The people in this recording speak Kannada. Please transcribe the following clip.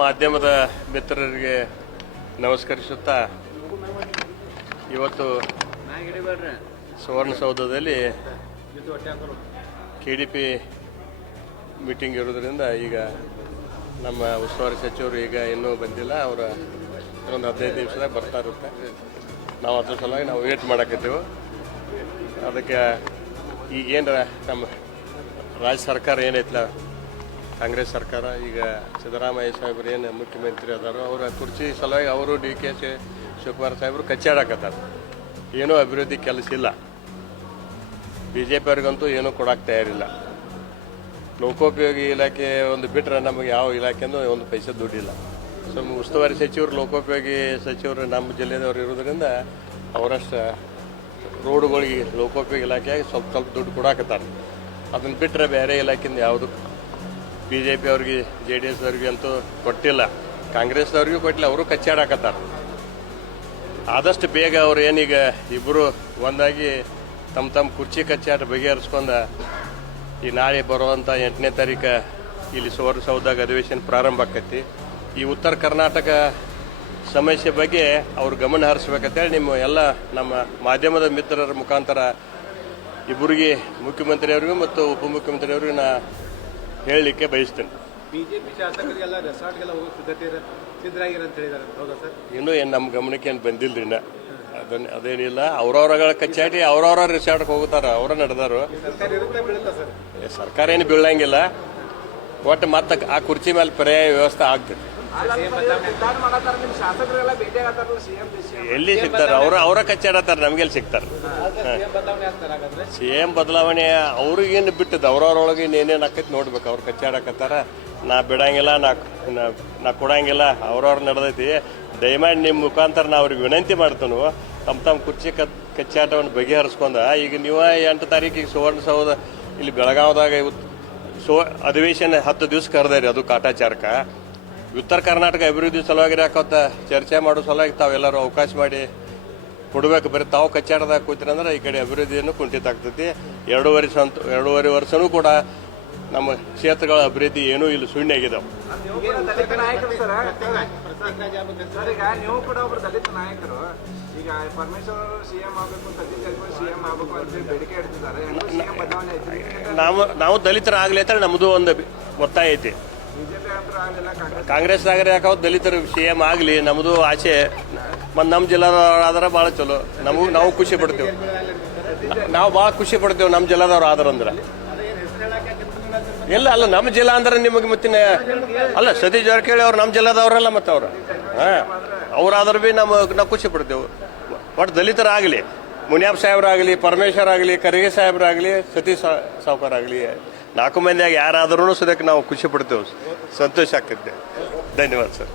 ಮಾಧ್ಯಮದ ಮಿತ್ರರಿಗೆ ನಮಸ್ಕರಿಸುತ್ತಾ ಇವತ್ತು ಸುವರ್ಣಸೌಧದಲ್ಲಿ KDP ಮೀಟಿಂಗ್ ಇರೋದ್ರಿಂದ ಈಗ ನಮ್ಮ ಉಸ್ತುವಾರಿ ಸಚಿವರು ಈಗ ಇನ್ನೂ ಬಂದಿಲ್ಲ. ಅವರ ಒಂದು 15 ದಿವಸದಾಗ ಬರ್ತಾ ಇರುತ್ತೆ. ನಾವು ಅದ್ರ ಸಲುವಾಗಿ ನಾವು ವೇಟ್ ಮಾಡಕತ್ತೀವಿ. ಅದಕ್ಕೆ ಈಗೇನು ನಮ್ಮ ರಾಜ್ಯ ಸರ್ಕಾರ ಏನೈತಲ್ಲ, ಕಾಂಗ್ರೆಸ್ ಸರ್ಕಾರ, ಈಗ ಸಿದ್ದರಾಮಯ್ಯ ಸಾಹೇಬರು ಏನು ಮುಖ್ಯಮಂತ್ರಿ ಅದಾರೋ ಅವರ ಕುರ್ಚಿ ಸಲುವಾಗಿ ಅವರು DK ಶಿವಕುಮಾರ್ ಸಾಹೇಬರು ಕಚ್ಚಾಡಕತ್ತಾರೆ. ಏನೂ ಅಭಿವೃದ್ಧಿ ಕೆಲಸ ಇಲ್ಲ. BJP ಅವ್ರಿಗಂತೂ ಏನೂ ಕೊಡೋಕೆ ತಯಾರಿಲ್ಲ. ಲೋಕೋಪಯೋಗಿ ಇಲಾಖೆ ಒಂದು ಬಿಟ್ಟರೆ ನಮಗೆ ಯಾವ ಇಲಾಖೆಯೂ ಒಂದು ಪೈಸೆ ದುಡ್ಡಿಲ್ಲ. ಸೊ ಉಸ್ತುವಾರಿ ಸಚಿವರು ಲೋಕೋಪಯೋಗಿ ಸಚಿವರು ನಮ್ಮ ಜಿಲ್ಲೆದವ್ರು ಇರೋದ್ರಿಂದ ಅವರಷ್ಟು ರೋಡುಗಳಿಗೆ ಲೋಕೋಪಯೋಗಿ ಇಲಾಖೆಯಾಗಿ ಸ್ವಲ್ಪ ದುಡ್ಡು ಕೊಡಾಕತ್ತಾರೆ. ಅದನ್ನು ಬಿಟ್ಟರೆ ಬೇರೆ ಇಲಾಖೆಯಿಂದ ಯಾವುದು BJP ಅವ್ರಿಗೆ JDS ಅವ್ರಿಗೆ ಅಂತೂ ಕೊಟ್ಟಿಲ್ಲ. ಕಾಂಗ್ರೆಸ್ದವ್ರಿಗೂ ಕೊಟ್ಟಿಲ್ಲ. ಅವರು ಕಚ್ಚಾಡಕತ್ತಾರೆ. ಆದಷ್ಟು ಬೇಗ ಅವ್ರು ಏನೀಗ ಇಬ್ಬರು ಒಂದಾಗಿ ತಮ್ಮ ಕುರ್ಚಿ ಕಚ್ಚಾಟ ಬಗೆಹರಿಸ್ಕೊಂಡ ಈ ನಾಳೆ ಬರುವಂಥ 8ನೇ ತಾರೀಕು ಇಲ್ಲಿ ಸುವರ್ಣಸೌಧದಾಗ ಅಧಿವೇಶನ ಪ್ರಾರಂಭ ಆಕೈತಿ. ಈ ಉತ್ತರ ಕರ್ನಾಟಕ ಸಮಸ್ಯೆ ಬಗ್ಗೆ ಅವ್ರು ಗಮನ ಹರಿಸ್ಬೇಕಂತೇಳಿ ಎಲ್ಲ ನಮ್ಮ ಮಾಧ್ಯಮದ ಮಿತ್ರರ ಮುಖಾಂತರ ಇಬ್ಬರಿಗೆ ಮುಖ್ಯಮಂತ್ರಿಯವರಿಗೂ ಮತ್ತು ಉಪಮುಖ್ಯಮಂತ್ರಿಯವರಿಗೂ ನಾ ಹೇಳಲಿಕ್ಕೆ ಬಯಸ್ತೇನೆ. ಬಿಜೆಪಿ ಶಾಸಕರಿಗೆಲ್ಲ ರೆಸಾರ್ಟ್ಗೆಲ್ಲ ಹೋಗೋ ಸಿದ್ಧರಾಗಿರ ಅಂತ ಹೇಳಿದ್ದಾರೆ, ಹೌದಾ ಸರ್? ಇನ್ನೂ ಏನು ನಮ್ಮ ಗಮನಕ್ಕೆ ಏನು ಬಂದಿಲ್ಲರಿ. ಅದೇನಿಲ್ಲ. ಅವ್ರವ್ರಗಳ ಕಚ್ಚಾಟಿ ಅವ್ರವ್ರ ರೆಸಾರ್ಟ್ಗೆ ಹೋಗ್ತಾರ, ಅವರ ನಡೆದಾರು. ಸರ್ಕಾರ ಏನು ಬೀಳಂಗಿಲ್ಲ. ಒಟ್ಟು ಮತ್ತೆ ಆ ಕುರ್ಚಿ ಮೇಲೆ ಪರ್ಯಾಯ ವ್ಯವಸ್ಥೆ ಆಗ್ತದೆ. ಎಲ್ಲಿ ಸಿಗ್ತಾರೆ? ಅವರ ಕಚ್ಚಾಡತ್ತಾರ, ನಮ್ಗೆಲ್ಲಿ ಸಿಗ್ತಾರೆ? CM ಬದಲಾವಣೆ ಅವ್ರಿಗೇನು ಬಿಟ್ಟದ್ದು, ಅವ್ರವ್ರೊಳಗೆ ಏನೇನು ಆಕೈತಿ ನೋಡ್ಬೇಕು. ಅವ್ರು ಕಚ್ಚಾಡಕತ್ತಾರ, ನಾ ಬಿಡಂಗಿಲ್ಲ, ನಾ ಕೊಡಂಗಿಲ್ಲ, ಅವ್ರವ್ರು ನಡೆದೈತಿ. ದಯಮಾಡಿ ನಿಮ್ಮ ಮುಖಾಂತರ ನಾ ಅವ್ರಿಗೆ ವಿನಂತಿ ಮಾಡ್ತಾನು, ತಮ್ಮ ಕುರ್ಚಿ ಕಚ್ಚಾಟವನ್ನು ಬಗೆಹರಿಸ್ಕೊಂಡ ಈಗ ನೀವು 8 ತಾರೀಕಿಗೆ ಸುವರ್ಣಸೌಧ ಇಲ್ಲಿ ಬೆಳಗಾವದಾಗ ಅಧಿವೇಶನ 10 ದಿವಸ ಕರೆದ್ರಿ. ಅದು ಕಾಟಾಚಾರಕ ಉತ್ತರ ಕರ್ನಾಟಕ ಅಭಿವೃದ್ಧಿ ಸಲುವಾಗಿ ಯಾಕಂತ ಚರ್ಚೆ ಮಾಡೋ ಸಲುವಾಗಿ ತಾವೆಲ್ಲರೂ ಅವಕಾಶ ಮಾಡಿ ಕೊಡಬೇಕು. ಬರೀ ತಾವು ಕಚ್ಚಾಟದಾಗ ಕೂತ್ರಂದ್ರೆ ಈ ಕಡೆ ಅಭಿವೃದ್ಧಿಯನ್ನು ಕುಂಠಿತ ಆಗ್ತೈತಿ. 2.5 ವರ್ಷನೂ ಕೂಡ ನಮ್ಮ ಕ್ಷೇತ್ರಗಳ ಅಭಿವೃದ್ಧಿ ಏನೂ ಇಲ್ಲಿ ಶೂನ್ಯ ಆಗಿದಾವೆ. ನಾವು ದಲಿತರಾಗಲಿ ಅಂತ ನಮ್ಮದು ಒಂದು ಒತ್ತಾಯ ಐತಿ. ಕಾಂಗ್ರೆಸ್ನಾಗರೆ ಯಾಕಾವ್ ದಲಿತರು CM ಆಗಲಿ ನಮ್ಮದು ಆಸೆ. ಮತ್ತು ನಮ್ಮ ಜಿಲ್ಲಾದವ್ರು ಆದ್ರೆ ಭಾಳ ಚಲೋ. ನಾವು ಖುಷಿ ಪಡ್ತೇವೆ. ನಾವು ಭಾಳ ಖುಷಿ ಪಡ್ತೇವೆ ನಮ್ಮ ಜಿಲ್ಲಾದವ್ರು ಆದ್ರಂದ್ರೆ. ಇಲ್ಲ ಅಲ್ಲ, ನಮ್ಮ ಜಿಲ್ಲಾ ಅಂದ್ರೆ ನಿಮಗೆ ಮತ್ತಿನ ಅಲ್ಲ, ಸತೀಶ್ ಜಾರಕಿಹೊಳಿ ಅವ್ರು ನಮ್ಮ ಜಿಲ್ಲಾದವ್ರಲ್ಲ. ಮತ್ತು ಅವ್ರು ಅವರಾದ್ರೂ ಭೀ ನಾವು ಖುಷಿ ಪಡ್ತೇವೆ. ಒಟ್ಟು ದಲಿತರಾಗಲಿ, ಮುನಿಯಪ್ಪ ಸಾಹೇಬ್ರಾಗಲಿ, ಪರಮೇಶ್ವರ್ ಆಗಲಿ, ಖರ್ಗೆ ಸಾಹೇಬ್ರಾಗಲಿ, ಸತೀಶ್ ಸಾವ್ಕಾರ್ ಆಗಲಿ, 4 ಮಂದಿಯಾಗಿ ಯಾರಾದ್ರೂ ಸದ್ಯಕ್ಕೆ ನಾವು ಖುಷಿ ಪಡ್ತೇವೆ, ಸಂತೋಷ ಆಗ್ತೈತೆ. ಧನ್ಯವಾದ ಸರ್.